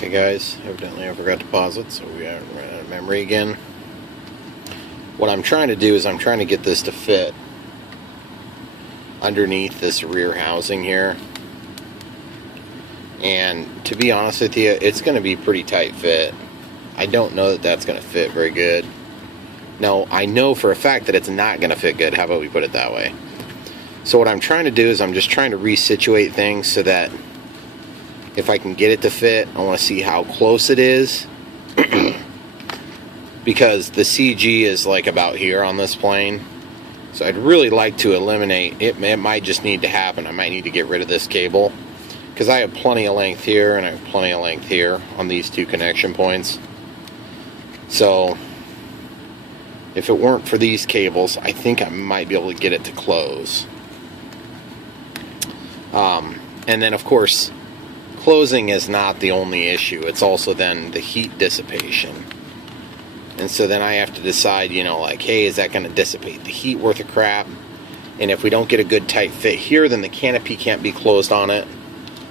Okay guys, evidently I forgot to pause it, so we are running out of memory again. What I'm trying to do is I'm trying to get this to fit underneath this rear housing here. And to be honest with you, it's going to be pretty tight fit. I don't know that that's going to fit very good. No, I know for a fact that it's not going to fit good. How about we put it that way? So what I'm trying to do is I'm just trying to resituate things so that if I can get it to fit, I want to see how close it is. Because the CG is like about here on this plane. So I'd really like to eliminate it. It might just need to happen. I might need to get rid of this cable, because I have plenty of length here and I have plenty of length here on these two connection points. So if it weren't for these cables, I think I might be able to get it to close. And then of course, closing is not the only issue. It's also then the heat dissipation. And so then I have to decide, you know, like, hey, is that going to dissipate the heat worth of crap? And if we don't get a good tight fit here, then the canopy can't be closed on it.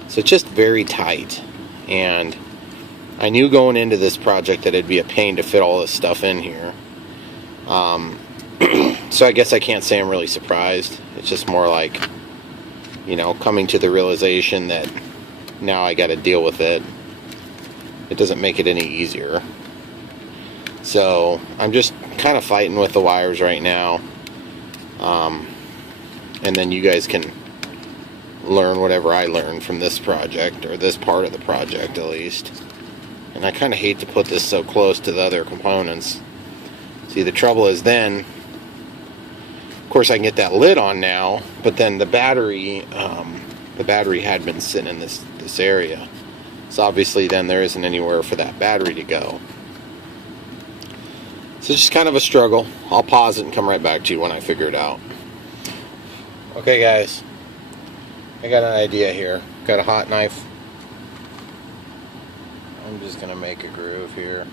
So it's just very tight. And I knew going into this project that it'd be a pain to fit all this stuff in here. So I guess I can't say I'm really surprised. It's just more like, you know, coming to the realization that now I got to deal with it. It doesn't make it any easier. So I'm just kind of fighting with the wires right now. And then you guys can learn whatever I learned from this project, or this part of the project at least. And I kind of hate to put this so close to the other components. See, the trouble is then, of course I can get that lid on now, but then the battery had been sitting in this area. So obviously then there isn't anywhere for that battery to go. So it's just kind of a struggle. I'll pause it and come right back to you when I figure it out. Okay guys, I got an idea here. Got a hot knife. I'm just gonna make a groove here.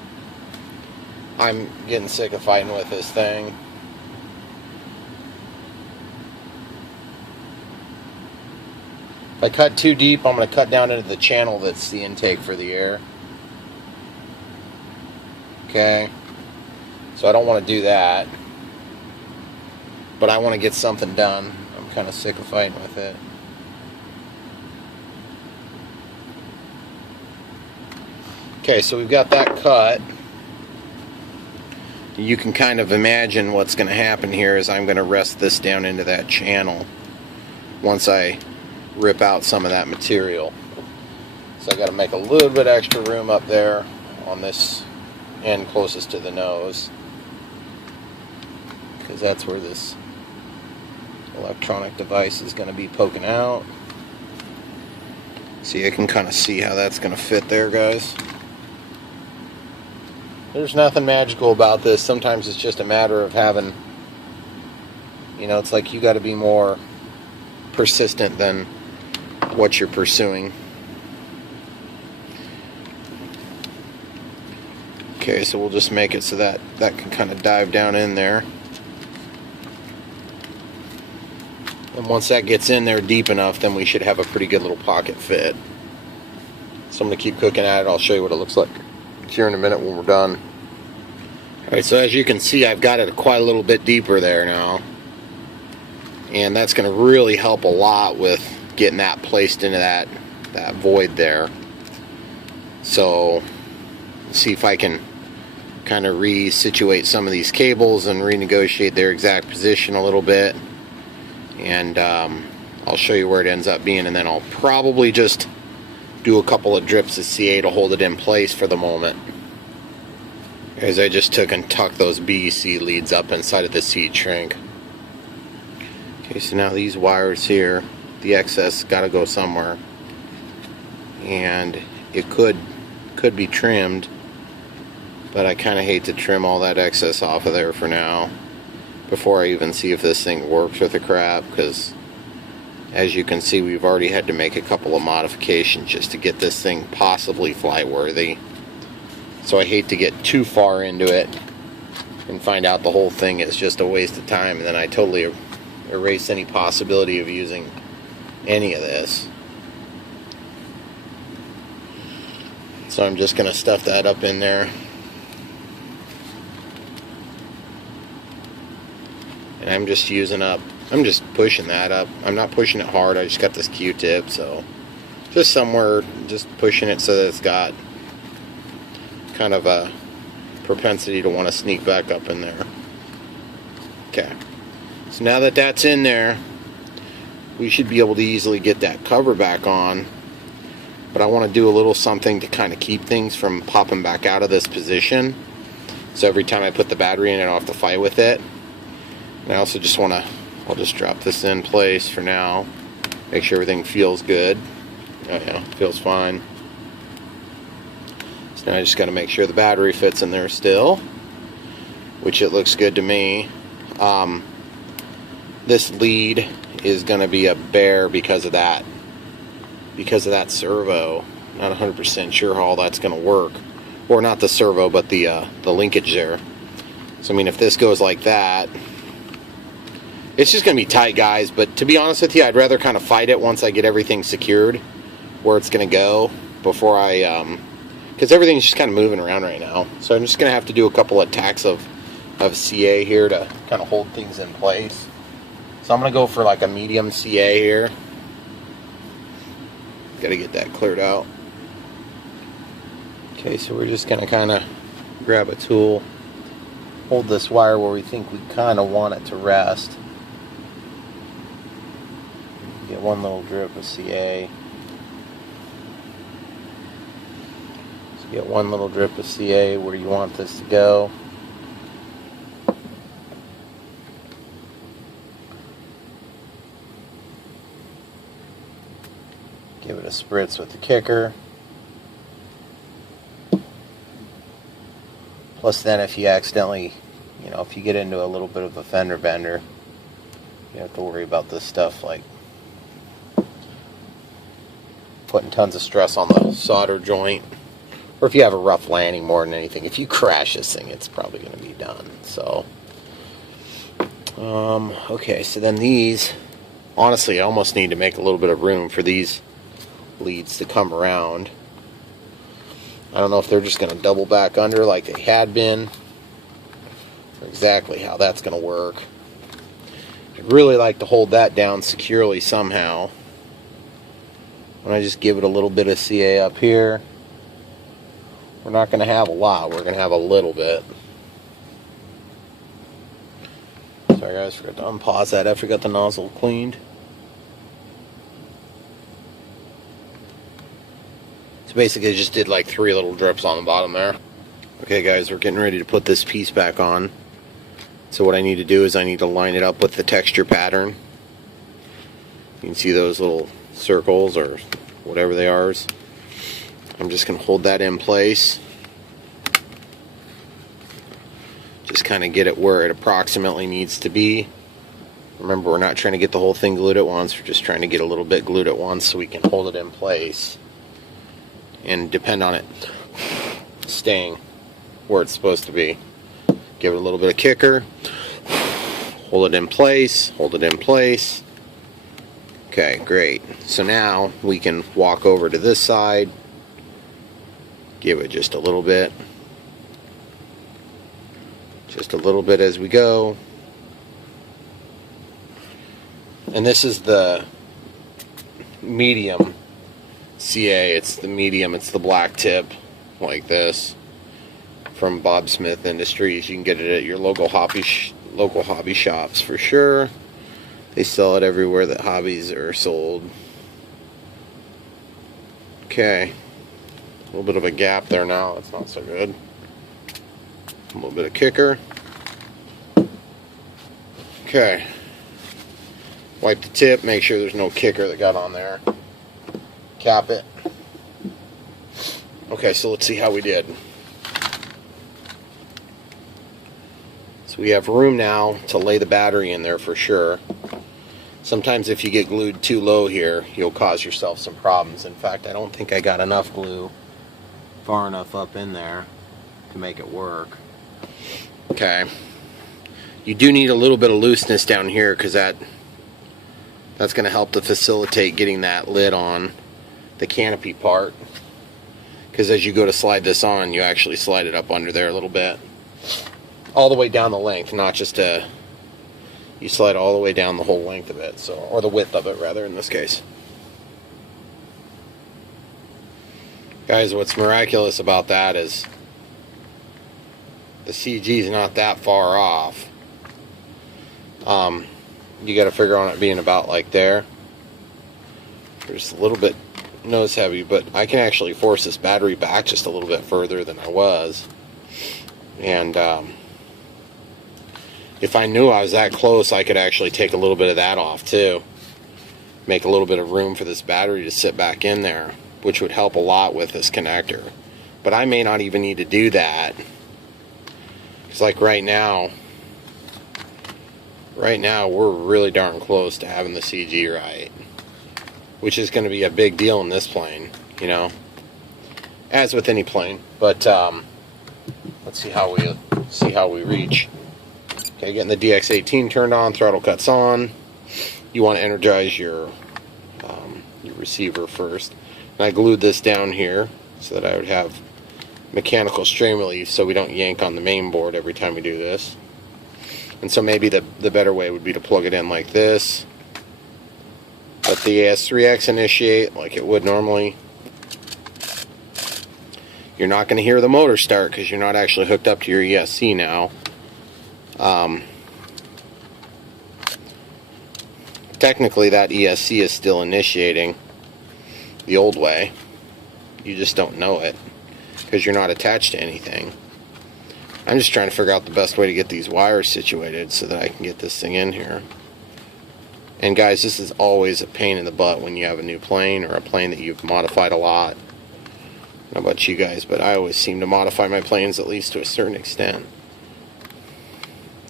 I'm getting sick of fighting with this thing. If I cut too deep, I'm going to cut down into the channel that's the intake for the air. Okay, so I don't want to do that, but I want to get something done. I'm kind of sick of fighting with it. Okay, so we've got that cut. You can kind of imagine what's going to happen here is I'm going to rest this down into that channel once I rip out some of that material. So I got to make a little bit extra room up there on this end closest to the nose, because that's where this electronic device is going to be poking out. See, I can kind of see how that's going to fit there, guys. There's nothing magical about this. Sometimes it's just a matter of having, you know, it's like you got to be more persistent than what you're pursuing. Okay, so we'll just make it so that that can kind of dive down in there. And once that gets in there deep enough, then we should have a pretty good little pocket fit. So I'm going to keep cooking at it. I'll show you what it looks like here in a minute when we're done. Alright, so as you can see, I've got it quite a little bit deeper there now. And that's going to really help a lot with getting that placed into that void there. So, let's see if I can kind of resituate some of these cables and renegotiate their exact position a little bit. And I'll show you where it ends up being, and then I'll probably just do a couple of drips of CA to hold it in place for the moment. As I just took and tucked those BEC leads up inside of the seat shrink. Okay, so now these wires here, the excess got to go somewhere, and it could be trimmed, but I kind of hate to trim all that excess off of there for now before I even see if this thing works with the crap, because as you can see, we've already had to make a couple of modifications just to get this thing possibly fly worthy. So I hate to get too far into it and find out the whole thing is just a waste of time, and then I totally erase any possibility of using any of this. So I'm just going to stuff that up in there. And I'm just pushing that up. I'm not pushing it hard, I just got this Q-tip, so just somewhere, just pushing it so that it's got kind of a propensity to want to sneak back up in there. Okay, so now that that's in there, we should be able to easily get that cover back on. But I want to do a little something to kind of keep things from popping back out of this position. So every time I put the battery in, I don't have to fight with it. And I also just want to, I'll just drop this in place for now. Make sure everything feels good. Oh yeah, feels fine. So now I just got to make sure the battery fits in there still, which it looks good to me. This lead is going to be a bear because of that. Because of that servo. Not 100% sure how all that's going to work. Or not the servo, but the linkage there. So I mean, if this goes like that, it's just going to be tight, guys. But to be honest with you, I'd rather kind of fight it once I get everything secured where it's going to go before I, because everything's just kind of moving around right now. So I'm just going to have to do a couple of tacks of CA here to kind of hold things in place. So I'm going to go for like a medium CA here. Got to get that cleared out. Okay, so we're just going to kind of grab a tool, hold this wire where we think we kind of want it to rest. Get one little drip of CA. So get one little drip of CA where you want this to go. Give it a spritz with the kicker. Plus then if you accidentally, if you get into a little bit of a fender bender, you don't have to worry about this stuff like putting tons of stress on the solder joint. Or if you have a rough landing more than anything. If you crash this thing, it's probably going to be done. So, okay, so then these, honestly, I almost need to make a little bit of room for these leads to come around. I don't know if they're just going to double back under like they had been, or exactly how that's going to work. I'd really like to hold that down securely somehow. When I just give it a little bit of CA up here, we're not going to have a lot, we're going to have a little bit. Sorry guys, forgot to unpause that after I got the nozzle cleaned. So basically I just did like 3 little drips on the bottom there. Okay guys, we're getting ready to put this piece back on. So what I need to do is I need to line it up with the texture pattern. You can see those little circles or whatever they are. I'm just going to hold that in place. Just kind of get it where it approximately needs to be. Remember, we're not trying to get the whole thing glued at once. We're just trying to get a little bit glued at once so we can hold it in place and depend on it staying where it's supposed to be. Give it a little bit of kicker. Hold it in place. Hold it in place. Okay, great. So now we can walk over to this side. Give it just a little bit. Just a little bit as we go. And this is the medium CA. It's the medium. It's the black tip like this from Bob Smith Industries. You can get it at your local hobby shops for sure. They sell it everywhere that hobbies are sold. Okay. A little bit of a gap there now. That's not so good. A little bit of kicker. Okay. Wipe the tip. Make sure there's no kicker that got on there. Cap it. Okay, so let's see how we did. So we have room now to lay the battery in there for sure. Sometimes if you get glued too low here, you'll cause yourself some problems. In fact, I don't think I got enough glue far enough up in there to make it work. Okay. You do need a little bit of looseness down here because that's going to help to facilitate getting that lid on the canopy part. because as you go to slide this on, you actually slide it up under there a little bit, all the way down the length, not just you slide all the way down the whole length of it, so, or the width of it rather in this case. Guys, what's miraculous about that is the CG is not that far off. You got to figure on it being about like there. There's a little bit nose heavy, but I can actually force this battery back just a little bit further than I was. And if I knew I was that close, I could actually take a little bit of that off too. Make a little bit of room for this battery to sit back in there, which would help a lot with this connector. But I may not even need to do that. Because like right now we're really darn close to having the CG right, which is going to be a big deal in this plane, you know, as with any plane. But let's see how we reach. Okay, getting the DX18 turned on, throttle cuts on. You want to energize your receiver first. And I glued this down here so that I would have mechanical strain relief so we don't yank on the main board every time we do this. And so maybe the better way would be to plug it in like this. Let the AS3X initiate like it would normally. You're not going to hear the motor start because you're not actually hooked up to your ESC now. Technically that ESC is still initiating the old way. You just don't know it because you're not attached to anything. I'm just trying to figure out the best way to get these wires situated so that I can get this thing in here. And guys, this is always a pain in the butt when you have a new plane or a plane that you've modified a lot. I don't know about you guys, but I always seem to modify my planes at least to a certain extent,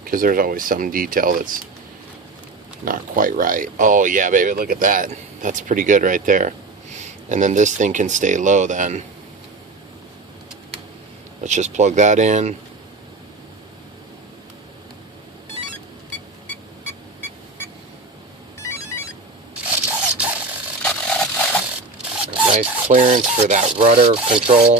because there's always some detail that's not quite right. Oh yeah, baby, look at that. That's pretty good right there. And then this thing can stay low then. Let's just plug that in. Nice clearance for that rudder control.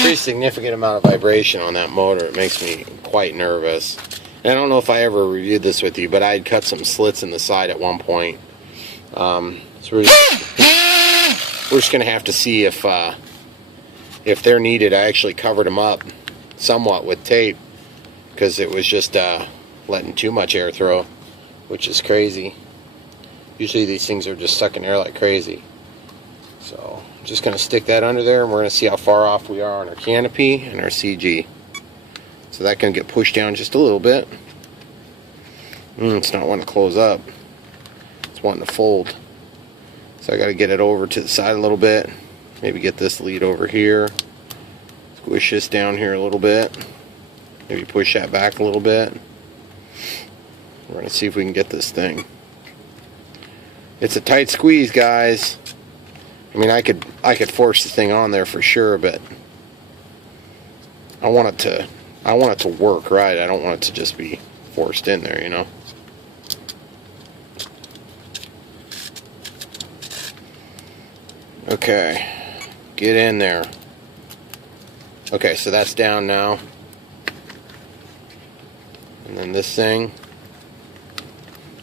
Pretty significant amount of vibration on that motor. It makes me quite nervous. And I don't know if I ever reviewed this with you, but I had cut some slits in the side at one point. So we're just going to have to see if they're needed. I actually covered them up somewhat with tape because it was just letting too much air through, which is crazy. Usually these things are just sucking air like crazy. So I'm just going to stick that under there, and we're going to see how far off we are on our canopy and our CG. So that can get pushed down just a little bit. It's not wanting to close up. It's wanting to fold. So I got to get it over to the side a little bit. Maybe get this lead over here. Squish this down here a little bit. Maybe push that back a little bit. We're going to see if we can get this thing. It's a tight squeeze, guys. I mean, I could force the thing on there for sure, but I want it to work right. I don't want it to just be forced in there, you know. Okay. Get in there. Okay, so that's down now. And then this thing,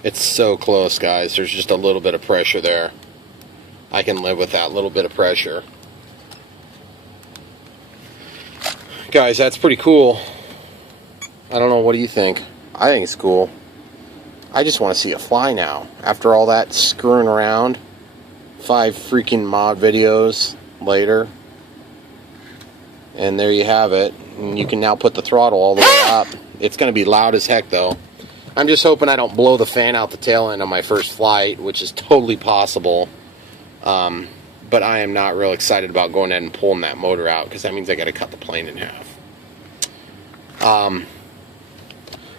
it's so close, guys. There's just a little bit of pressure there. I can live with that little bit of pressure. Guys, that's pretty cool. I don't know, what do you think? I think it's cool. I just want to see it fly now. After all that screwing around, 5 freaking mod videos later, and there you have it. And you can now put the throttle all the way up. It's going to be loud as heck though. I'm just hoping I don't blow the fan out the tail end on my first flight, which is totally possible. But I am not real excited about going ahead and pulling that motor out, because that means I got to cut the plane in half. But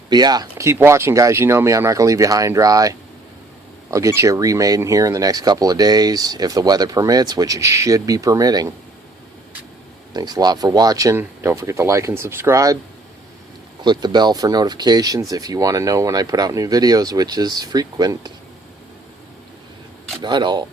yeah, keep watching, guys. You know me, I'm not going to leave you high and dry. I'll get you a remade in here in the next couple of days, if the weather permits, which it should be permitting. Thanks a lot for watching. Don't forget to like and subscribe. Click the bell for notifications if you want to know when I put out new videos, which is frequent. Not all.